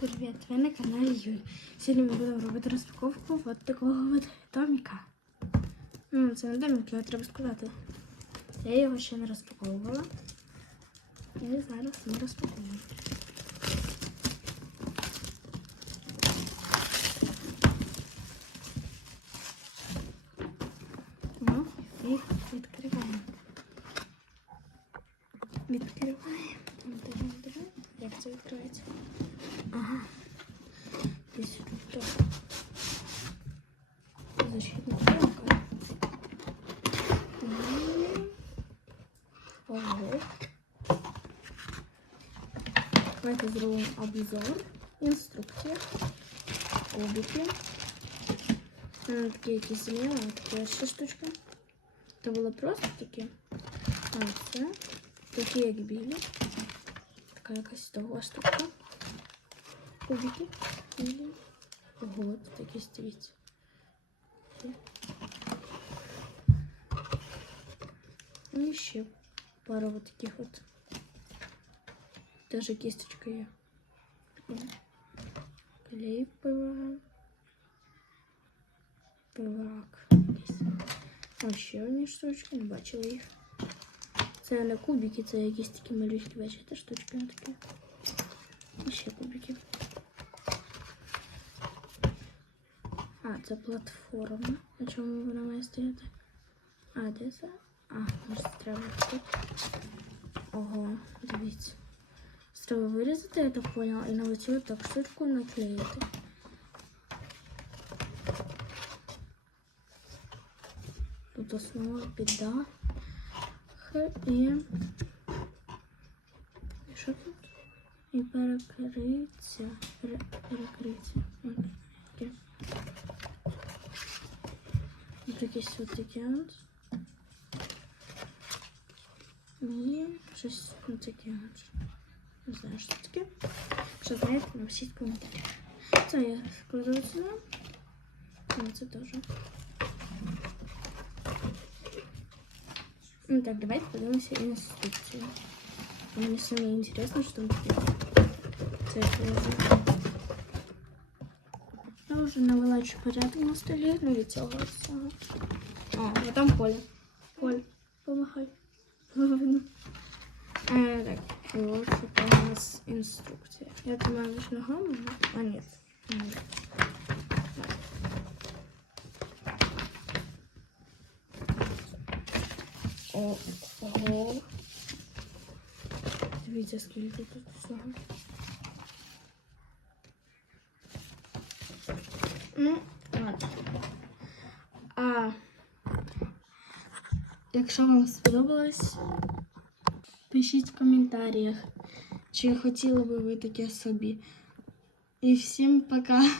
Привіт, ви на каналі Юль. Сьогодні ми будемо робити розпаковку от такого от доміка. Ну, це не домик, його треба складати. Я його ще не розпаковувала. І зараз ми розпакуємо. Ну, і відкриваємо. Відкриваємо. Дивимо, дивимо, як це відкривається. Ага. Здесь тут защитная пленка. М. Ого. Давайте зробимо обзор, інструкція, обуки. М, Такі якісь зміни, такі ще штучки. Це було просто такі. А це такі як білі. Така якась того штука. Кубики. Или... Ого, тут якісь дивіться. І ще пара вот таких вот. Даже кисточка є. Клей ПВА. ПВАК. якийсь. А ще одні штучки, не бачила їх. Це не кубики, це якісь такі малюські, бачите, штучки такі. І ще кубики. А, це платформа. На чому вона має стояти? А, де це? А, може треба тут. Ого, дивіться. Треба вирізати, я так поняла, і на оцю так штучку наклеїти. Тут основа підда. Х і... І що тут? І перекриття. Пере... Перекриття. От таке. Ось якісь от такі от. І щось от таке от. Не знаю, що це таке. Що знаєте, напишіть в коментарях. Це я складу сюди. І це теж. Ну так, давайте подивимося інструкцію. Мені саме інтересно, що там таке. Це я положу. Я вже навела чу порядок на столі, ну від цього всього. А, а там Коля. Коль, помахай. Е, так, і ось така у нас інструкція. Я думаю, між ногами, а ні. Ні. ого. Дивіться, скільки тут всього. Ну, ладно. А якщо вам сподобалось, пишіть в коментарях, чи хотіли би ви таке собі. І всім пока!